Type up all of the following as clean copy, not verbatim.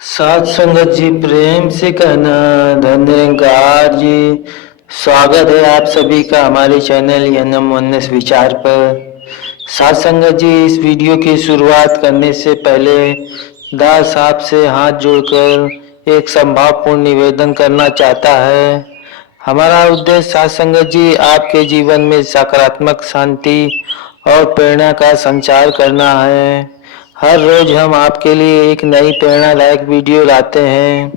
साथ संगत जी, प्रेम से कहना धन्य निरंकार जी। स्वागत है आप सभी का हमारे चैनल यनम वननेस विचार पर। साथ संगत जी, इस वीडियो की शुरुआत करने से पहले दास आपसे हाथ जोड़कर एक संभावपूर्ण निवेदन करना चाहता है। हमारा उद्देश्य साथ संगत जी आपके जीवन में सकारात्मक शांति और प्रेरणा का संचार करना है। हर रोज हम आपके लिए एक नई प्रेरणादायक वीडियो लाते हैं।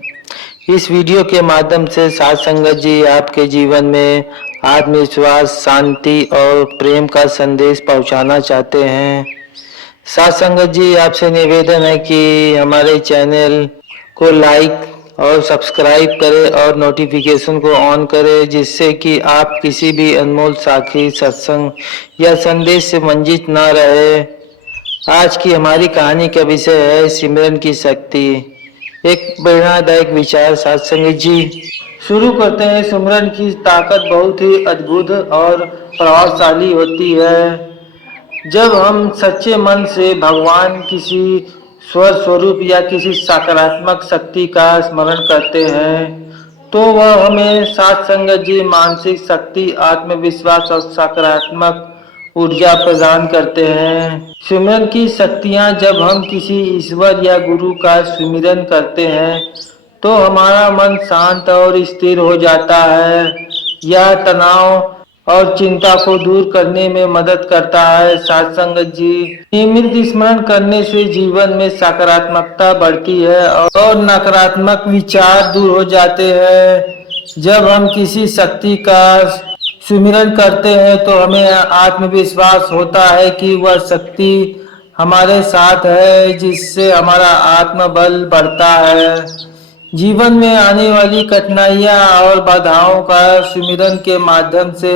इस वीडियो के माध्यम से साथ संगत जी आपके जीवन में आत्मविश्वास, शांति और प्रेम का संदेश पहुंचाना चाहते हैं। साथ संगत जी, आपसे निवेदन है कि हमारे चैनल को लाइक और सब्सक्राइब करें और नोटिफिकेशन को ऑन करें, जिससे कि आप किसी भी अनमोल साखी, सत्संग या संदेश से वंचित न रहे। आज की हमारी कहानी का विषय है सिमरन की शक्ति, एक प्रेरणादायक विचार। साथ संगत जी, शुरू करते हैं। सिमरन की ताकत बहुत ही अद्भुत और प्रभावशाली होती है। जब हम सच्चे मन से भगवान, किसी स्वर स्वरूप या किसी सकारात्मक शक्ति का स्मरण करते हैं तो वह हमें साथ संगत जी मानसिक शक्ति, आत्मविश्वास और सकारात्मक ऊर्जा प्रदान करते हैं। सिमरन की शक्तियाँ, जब हम किसी ईश्वर या गुरु का सुमिरन करते हैं तो हमारा मन शांत और स्थिर हो जाता है। यह तनाव और चिंता को दूर करने में मदद करता है। साथ संगत जी, नियमित स्मरण करने से जीवन में सकारात्मकता बढ़ती है और नकारात्मक विचार दूर हो जाते हैं। जब हम किसी शक्ति का सुमिरन करते हैं तो हमें आत्मविश्वास होता है कि वह शक्ति हमारे साथ है, जिससे हमारा आत्मबल बढ़ता है। जीवन में आने वाली कठिनाइयां और बाधाओं का सुमिरन के माध्यम से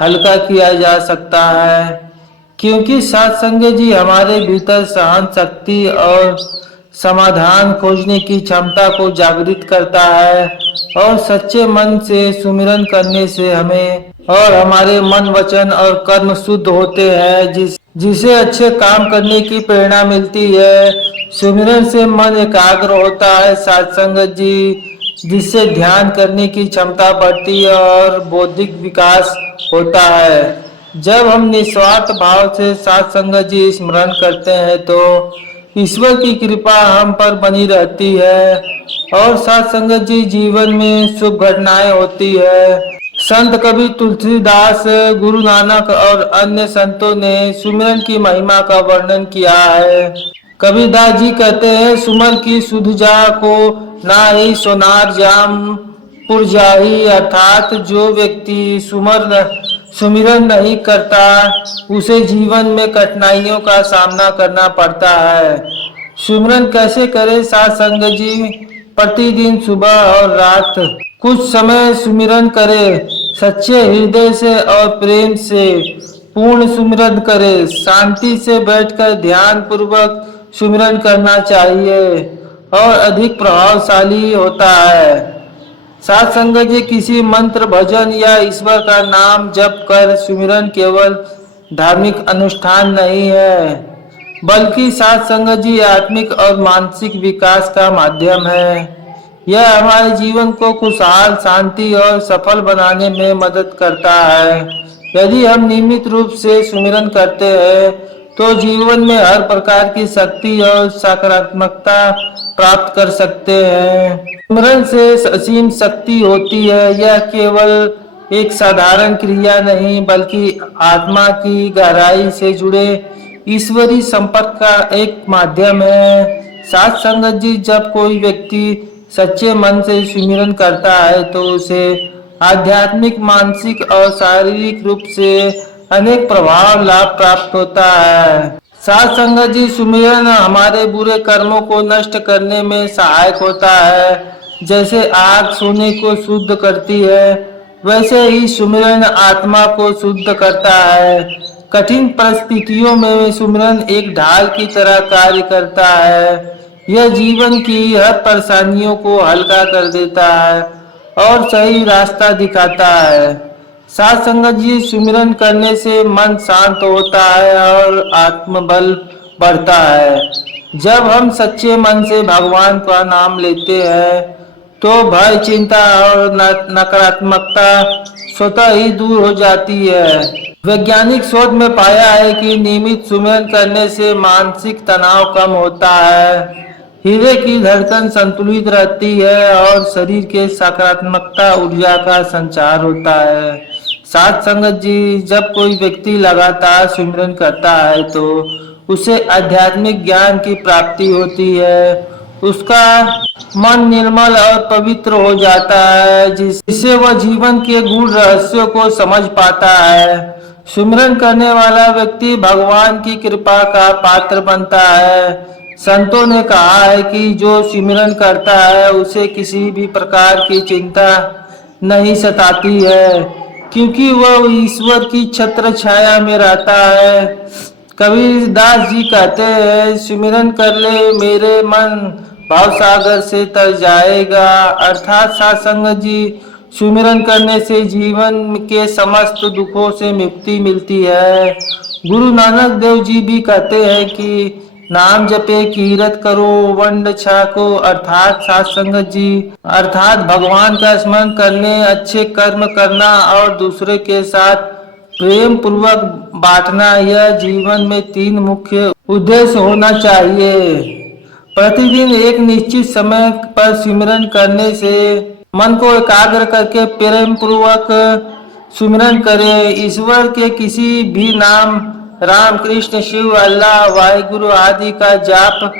हल्का किया जा सकता है, क्योंकि साथ संगत जी हमारे भीतर सहन शक्ति और समाधान खोजने की क्षमता को जागृत करता है। और सच्चे मन से सुमिरन करने से हमें और हमारे मन, वचन और कर्म शुद्ध होते हैं, जिसे अच्छे काम करने की प्रेरणा मिलती है। सुमिरन से मन एकाग्र होता है साथ संगत जी, जिससे ध्यान करने की क्षमता बढ़ती है और बौद्धिक विकास होता है। जब हम निस्वार्थ भाव से साथ संगत जी स्मरण करते हैं तो ईश्वर की कृपा हम पर बनी रहती है और साथ संगत जी जीवन में शुभ घटनाएं होती है। संत कबीर, तुलसीदास, गुरु नानक और अन्य संतों ने सुमिरन की महिमा का वर्णन किया है। कबीरदास जी कहते हैं, सुमर की सुध जा को ना ही सोनार जाम पुरजाही। अर्थात जो व्यक्ति सुमिरन नहीं करता उसे जीवन में कठिनाइयों का सामना करना पड़ता है। सुमिरन कैसे करें साथ संगत जी? प्रतिदिन सुबह और रात कुछ समय सुमिरन करें। सच्चे हृदय से और प्रेम से पूर्ण सुमिरन करें। शांति से बैठकर ध्यान पूर्वक सुमिरन करना चाहिए और अधिक प्रभावशाली होता है। साथ संगत जी, किसी मंत्र, भजन या ईश्वर का नाम जप कर सुमिरन केवल धार्मिक अनुष्ठान नहीं है, बल्कि साथ संगत जी आत्मिक और मानसिक विकास का माध्यम है। यह हमारे जीवन को खुशहाल, शांति और सफल बनाने में मदद करता है। यदि हम नियमित रूप से सुमिरन करते हैं तो जीवन में हर प्रकार की शक्ति और सकारात्मकता प्राप्त कर सकते हैं। सुमिरन से असीम शक्ति होती है। यह केवल एक साधारण क्रिया नहीं, बल्कि आत्मा की गहराई से जुड़े ईश्वरीय संपर्क का एक माध्यम है। साथ संगत जी, जब कोई व्यक्ति सच्चे मन से सुमिरन करता है तो उसे आध्यात्मिक, मानसिक और शारीरिक रूप से अनेक प्रभाव, लाभ प्राप्त होता है। साथ संगत जी, सुमिरन हमारे बुरे कर्मों को नष्ट करने में सहायक होता है। जैसे आग सोने को शुद्ध करती है, वैसे ही सुमिरन आत्मा को शुद्ध करता है। कठिन परिस्थितियों में सुमिरन एक ढाल की तरह कार्य करता है। यह जीवन की हर परेशानियों को हल्का कर देता है और सही रास्ता दिखाता है। साथ संगत जी, सुमिरन करने से मन शांत होता है और आत्मबल बढ़ता है। जब हम सच्चे मन से भगवान का नाम लेते हैं तो भय, चिंता और नकारात्मकता स्वतः ही दूर हो जाती है। वैज्ञानिक शोध में पाया है कि नियमित सुमिरन करने से मानसिक तनाव कम होता है, हृदय की धड़कन संतुलित रहती है और शरीर के सकारात्मकता ऊर्जा का संचार होता है। साथ संगत जी, जब कोई व्यक्ति लगातार सुमिरन करता है तो उसे आध्यात्मिक ज्ञान की प्राप्ति होती है। उसका मन निर्मल और पवित्र हो जाता है, जिससे वह जीवन के गूढ़ रहस्यों को समझ पाता है। सुमिरन करने वाला व्यक्ति भगवान की कृपा का पात्र बनता है। संतों ने कहा है कि जो सिमरन करता है उसे किसी भी प्रकार की चिंता नहीं सताती है, क्योंकि वह ईश्वर की छत्र छाया में रहता है। कबीरदास जी कहते हैं, सिमरन कर ले मेरे मन, भाव सागर से तर जाएगा। अर्थात सत्संग जी, सुमिरन करने से जीवन के समस्त दुखों से मुक्ति मिलती है। गुरु नानक देव जी भी कहते हैं कि नाम जपे कीरत करो वंड छाको। अर्थात सत्संग जी, अर्थात भगवान का स्मरण करने, अच्छे कर्म करना और दूसरे के साथ प्रेम पूर्वक बांटना, यह जीवन में 3 मुख्य उद्देश्य होना चाहिए। प्रतिदिन एक निश्चित समय पर सिमरन करने से मन को एकाग्र करके प्रेम पूर्वक सुमिरन करें। ईश्वर के किसी भी नाम, राम, कृष्ण, शिव, अल्लाह, वाहिगुरु आदि का जाप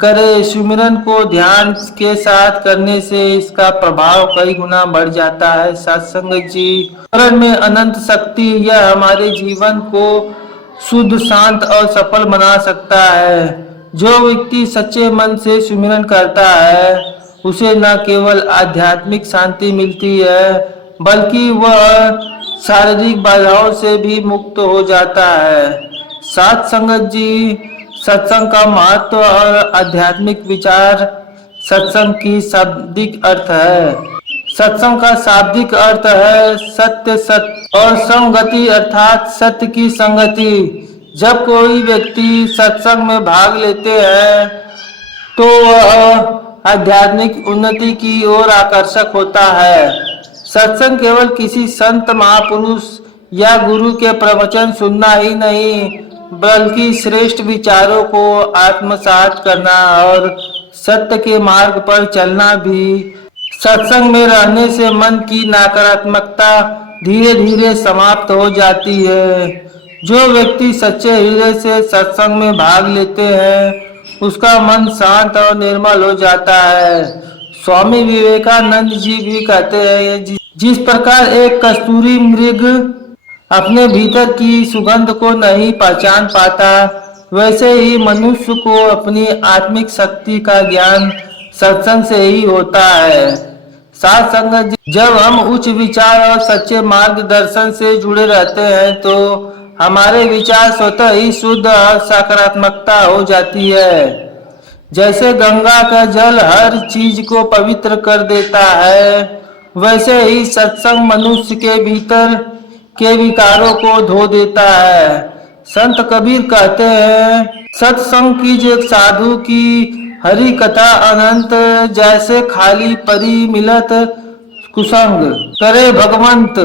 करे। सुमिरन को ध्यान के साथ करने से इसका प्रभाव कई गुना बढ़ जाता है। सत्संग जी, स्मरण में अनंत शक्ति, यह हमारे जीवन को शुद्ध, शांत और सफल बना सकता है। जो व्यक्ति सच्चे मन से सुमिरन करता है उसे न केवल आध्यात्मिक शांति मिलती है, बल्कि वह शारीरिक बाधाओं से भी मुक्त हो जाता है। साथ संगत जी, सत्संग का महत्व और आध्यात्मिक विचार। सत्संग की शाब्दिक अर्थ है, सत्संग का शाब्दिक अर्थ है सत्य, सत्य और संगति अर्थात सत्य की संगति। जब कोई व्यक्ति सत्संग में भाग लेते हैं तो वह आध्यात्मिक उन्नति की ओर आकर्षक होता है। सत्संग केवल किसी संत, महापुरुष या गुरु के प्रवचन सुनना ही नहीं, बल्कि श्रेष्ठ विचारों को आत्मसात करना और सत्य के मार्ग पर चलना भी। सत्संग में रहने से मन की नकारात्मकता धीरे धीरे समाप्त हो जाती है। जो व्यक्ति सच्चे हृदय से सत्संग में भाग लेते हैं उसका मन शांत और निर्मल हो जाता है। स्वामी विवेकानंद जी भी कहते हैं, जिस प्रकार एक कस्तूरी मृग अपने भीतर की सुगंध को नहीं पहचान पाता, वैसे ही मनुष्य को अपनी आत्मिक शक्ति का ज्ञान सत्संग से ही होता है। साथ संगत, जब हम उच्च विचार और सच्चे मार्गदर्शन से जुड़े रहते हैं तो हमारे विचार स्वतः ही शुद्ध और सकारात्मकता हो जाती है। जैसे गंगा का जल हर चीज को पवित्र कर देता है, वैसे ही सत्संग मनुष्य के भीतर के विकारों को धो देता है। संत कबीर कहते हैं, सत्संग कीजिए साधु की हरि कथा अनंत, जैसे खाली परी मिलत कुसंग करे भगवंत।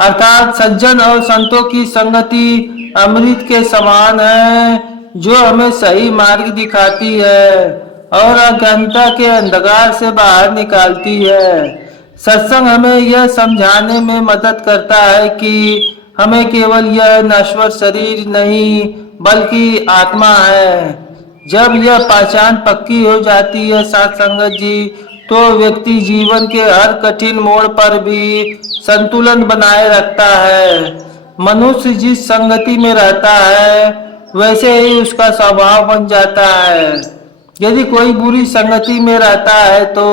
अर्थात सज्जन और संतों की संगति अमृत के समान है, जो हमें सही मार्ग दिखाती है और अज्ञानता के अंधकार से बाहर निकालती है। सत्संग हमें यह समझाने में मदद करता है कि हमें केवल यह नश्वर शरीर नहीं बल्कि आत्मा है। जब यह पहचान पक्की हो जाती है साथ संगत जी, तो व्यक्ति जीवन के हर कठिन मोड़ पर भी संतुलन बनाए रखता है। मनुष्य जिस संगति में रहता है वैसे ही उसका स्वभाव बन जाता है। यदि कोई बुरी संगति में रहता है तो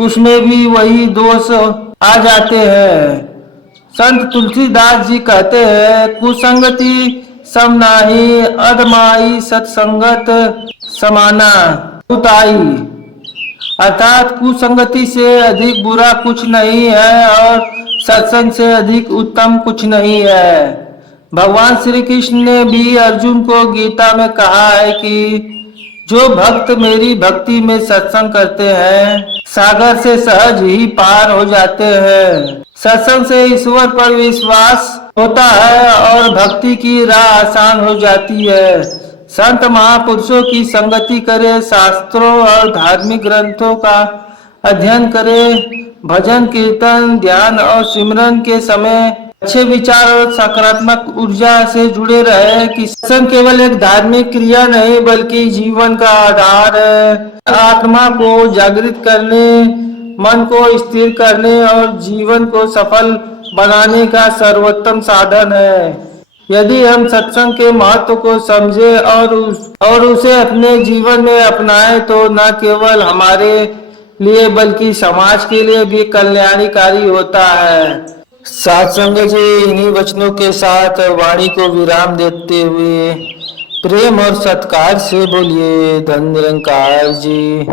उसमें भी वही दोष आ जाते हैं। संत तुलसीदास जी कहते हैं, कुसंगति सम नाही, अधमाई सत्संगत समाना उताई। अर्थात कुसंगति से अधिक बुरा कुछ नहीं है और सत्संग से अधिक उत्तम कुछ नहीं है। भगवान श्री कृष्ण ने भी अर्जुन को गीता में कहा है कि जो भक्त मेरी भक्ति में सत्संग करते हैं सागर से सहज ही पार हो जाते हैं। सत्संग से ईश्वर पर विश्वास होता है और भक्ति की राह आसान हो जाती है। संत महापुरुषों की संगति करे, शास्त्रों और धार्मिक ग्रंथों का अध्ययन करे, भजन कीर्तन ध्यान और सिमरन के समय अच्छे विचार और सकारात्मक ऊर्जा से जुड़े रहे कि सत्संग केवल एक धार्मिक क्रिया नहीं बल्कि जीवन का आधार है। आत्मा को जागृत करने, मन को स्थिर करने और जीवन को सफल बनाने का सर्वोत्तम साधन है। यदि हम सत्संग के महत्व को समझे और उसे अपने जीवन में अपनाएं तो न केवल हमारे लिए बल्कि समाज के लिए भी कल्याणकारी होता है। साथ संगत जी, इन्हीं वचनों के साथ वाणी को विराम देते हुए प्रेम और सत्कार से बोलिए धन निरंकार जी।